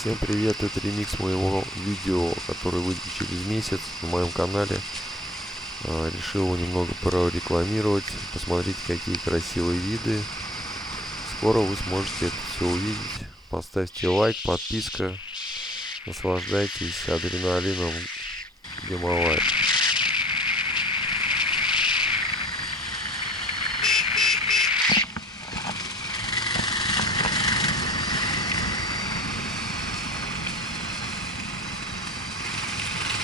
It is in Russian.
Всем привет, это ремикс моего видео, который выйдет через месяц на моем канале. Решил его немного прорекламировать. Посмотрите, какие красивые виды. Скоро вы сможете это все увидеть. Поставьте лайк, подписка. Наслаждайтесь адреналином Гималая.